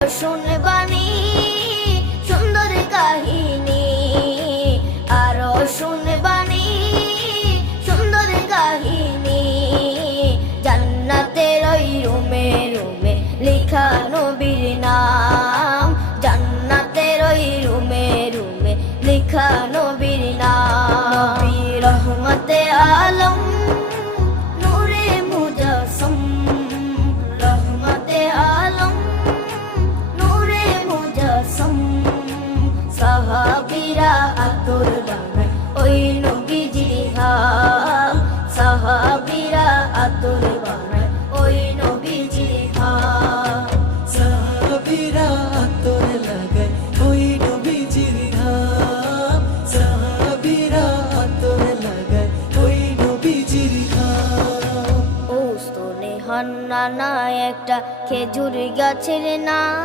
শুনবানি সুন্দর কাহিনী, আরো শুনবানি সুন্দর কাহিনী। জান্নাতের ওই রুমে রুমে লেখা নবীর নাম, জান্নাতের ওই রুমে রুমে লেখা নবীর নাম। নবী রহমতে আলম নূরে মুজাসসম, রহমতে আলম নূরে মুজাসসম। সাহাবীরা আতর বানায় ওই নবীজির ঘাম, সাহাবীরা আতর বানায় ওই নবীজির ঘাম। সাহাবীরা আতর লাগায় ওই নবীজির ঘাম, সাহাবীরা আতর লাগায় ওই নবীজির ঘাম। ও স্তনে হান্নানা একটা খেজুর গাছের নাম।